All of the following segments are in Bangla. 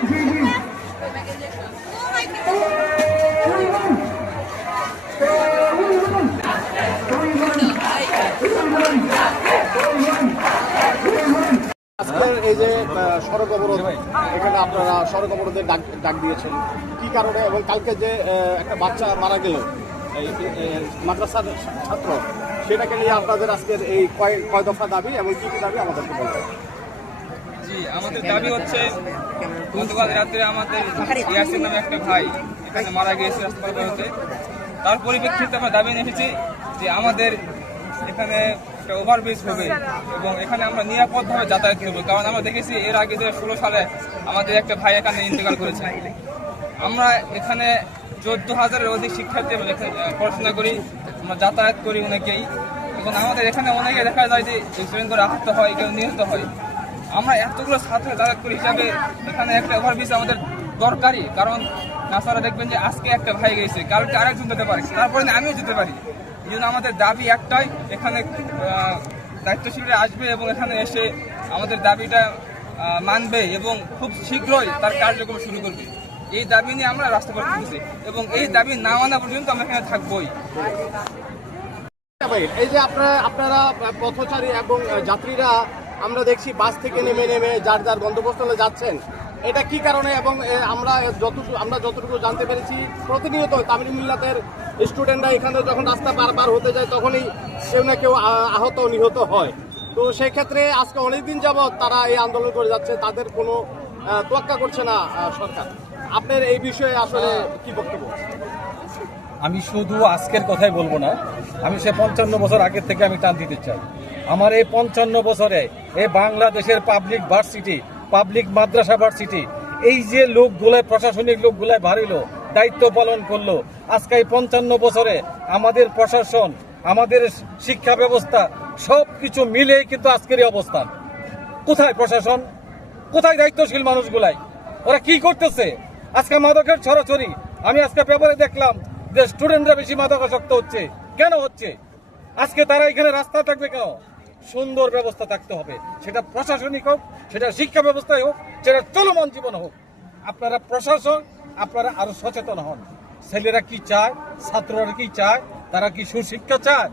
আজকের এই যে সড়ক অবরোধ, এখানে আপনারা সড়ক অবরোধের ডাক দিয়েছেন কি কারণে, এবং কালকে যে একটা বাচ্চা মারা গেল মাদ্রাসার ছাত্র, সেটাকে নিয়ে আপনাদের আজকের এই কয় দফা দাবি এবং কি কি দাবি আমাদেরকে বলবেন? জি, আমাদের দাবি হচ্ছে গতকাল রাত্রে আমাদের ইয়াসিন নামে একটা ভাই এখানে মারা গিয়েছে রাস্তা পার হতে। তার পরিপ্রেক্ষিতে আমরা দাবি নিয়েছি যে আমাদের এখানে একটা ওভারব্রিজ হবে এবং এখানে আমরা নিরাপদভাবে যাতায়াত করবো, কারণ আমরা দেখেছি এর আগে 2016 সালে আমাদের একটা ভাই এখানে ইন্তেকাল করেছে। আমরা এখানে 14,000-এর অধিক শিক্ষার্থী পড়াশোনা করি, আমরা যাতায়াত করি অনেকেই। এখন আমাদের এখানে অনেকে দেখা যায় যে অ্যাক্সিডেন্ট করে আহত হয়, কেউ নিহত হয়। আমরা এতগুলো ছাত্র যাতায়াত করি হিসাবে এখানে একটা ওভারব্রিজ আমাদের দরকারি, কারণ আপনারা দেখবেন যে আজকে একটা ভাই গেছে, কালকে আরেকজন যেতে পারে, তারপরে আমিও যেতে পারি। এই জন্য আমাদের দাবি একটাই, এখানে দায়িত্বশীলরা আসবে এবং এখানে এসে আমাদের দাবিটা মানবে এবং খুব শীঘ্রই তার কার্যক্রম শুরু করবে। এই দাবি নিয়ে আমরা রাস্তা পথে তুলছি এবং এই দাবি না মানা পর্যন্ত আমরা এখানে থাকবোই। এই যে আপনারা পথচারী এবং যাত্রীরা আমরা দেখছি বাস থেকে নেমে যার যার গন্তব্যস্থলে যাচ্ছেন, এটা কি কারণে? এবং আমরা যতটুকু জানতে পেরেছি প্রতিনিয়ত তামিল মিল্লাতের স্টুডেন্টরা এখানে যখন রাস্তা পার হতে যায় তখনই কেউ না কেউ আহত নিহত হয়। তো সেই ক্ষেত্রে আজকে অনেকদিন যাবৎ তারা এই আন্দোলন করে যাচ্ছে, তাদের কোনো তোয়াক্কা করছে না সরকার। আপনার এই বিষয়ে আসলে কি বক্তব্য? আমি শুধু আজকের কথাই বলবো না, আমি সে 55 বছর আগের থেকে আমি টান দিতে চাই। আমার এই 55 বছরে এই বাংলাদেশের পাবলিক ভার্সিটি, পাবলিক মাদ্রাসা ভার্সিটি, এই যে লোকগুলাই, প্রশাসনিক লোকগুলাই ভারিল দায়িত্ব পালন করলো, আজকে এই 55 বছরে আমাদের প্রশাসন, আমাদের শিক্ষা ব্যবস্থা সবকিছু মিলেই কিন্তু আজকের এই অবস্থান। কোথায় প্রশাসন, কোথায় দায়িত্বশীল মানুষগুলাই? ওরা কি করতেছে? আজকে মাদকের ছড়াছড়ি, আমি আজকে পেপারে দেখলাম যে স্টুডেন্টরা বেশি মাদকাসক্ত হচ্ছে। কেন হচ্ছে? আজকে তারা এখানে রাস্তা থাকবে কেন? সুন্দর ব্যবস্থা থাকতে হবে, সেটা প্রশাসনিক হোক, সেটা শিক্ষা ব্যবস্থায় হোক, সেটা চলমান জীবন হোক। আপনারা প্রশাসন, আপনারা আরো সচেতন হন। ছেলেরা কি চায়, ছাত্ররা কি চায়, তারা কি সুশিক্ষা চায়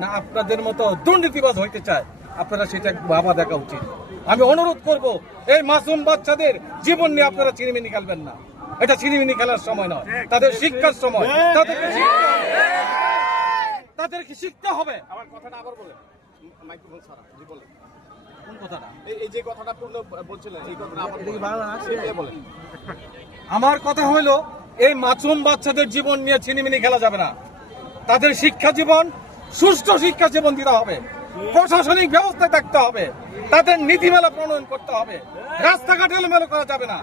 না আপনাদের মতো দুর্নীতিবাজ হইতে চায়? আপনারা সেটা ভাবা দেখা উচিত। আমি অনুরোধ করব, এই মাসুম বাচ্চাদের জীবন নিয়ে আপনারা চিনিমিনি খেলবেন না। এটা চিনিমিনি খেলার সময় নয়, তাদের শিক্ষার সময়। তাদেরকে শিখতে হবে। আমার কথাটা আবার বলেন, মাইক্রোফোন ছাড়া। জি বলেন। কোন কথাটা? এই যে কথাটা পূর্ণ বলছিলেন, এই কথাটা আবার বলেন। আমার কথা হলো, এই মাসুম বাচ্চাদের জীবন নিয়ে ছিনিমিনি খেলা যাবে না। তাদের শিক্ষা জীবন, সুষ্ঠু শিক্ষা জীবন দিতে হবে, প্রশাসনিক ব্যবস্থায় থাকতে হবে, তাদের নীতিমালা প্রণয়ন করতে হবে। রাস্তাঘাট এলোমেলো করা যাবে না।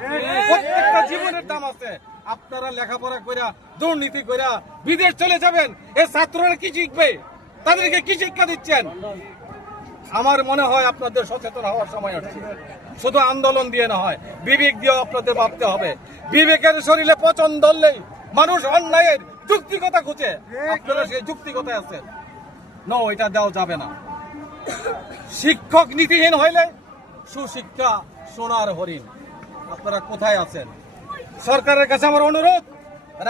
প্রত্যেকটা জীবনের দাম আছে। আপনারা লেখাপড়া কইরা, দুর্নীতি কইরা বিদেশ চলে যাবেন, এই ছাত্ররা কি শিখবে? তাদেরকে কি শিক্ষা দিচ্ছেন? আমার মনে হয় আপনাদের সচেতন হওয়ার সময় আসছে। শুধু আন্দোলন দিয়ে না হয়, বিবেক দিয়ে আপনাদের ভাবতে হবে। বিবেকের শরীরে পচন ধরলেই মানুষ অন্যায়ের যুক্তিকতা খুঁজে। আপনারা সেই যুক্তিকতায় আছেন। এটা দেওয়া যাবে না। শিক্ষক নীতিহীন হইলে সুশিক্ষা সোনার হরিণ। আপনারা কোথায় আছেন? সরকারের কাছে আমার অনুরোধ,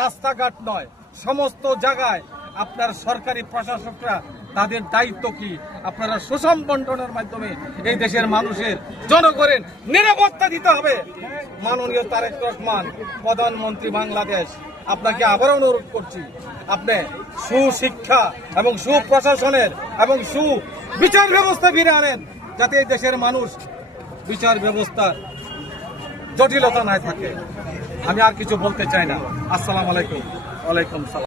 রাস্তাঘাট নয়, সমস্ত জায়গায় আপনার সরকারি প্রশাসকরা তাদের দায়িত্ব কি আপনারা সুষম বন্টনের মাধ্যমে এই দেশের মানুষের, জনগণের নিরাপত্তা দিতে হবে। মাননীয় তারেক রহমান প্রধানমন্ত্রী বাংলাদেশ, আপনাকে আবার অনুরোধ করছি, আপনি সুশিক্ষা এবং সুপ্রশাসনের এবং সুবিচার ব্যবস্থা ফিরে আনেন, যাতে এই দেশের মানুষ বিচার ব্যবস্থা জটিলতা না থাকে। আমি আর কিছু বলতে চাই না। আসসালামু আলাইকুম। ওয়ালাইকুম সালাম।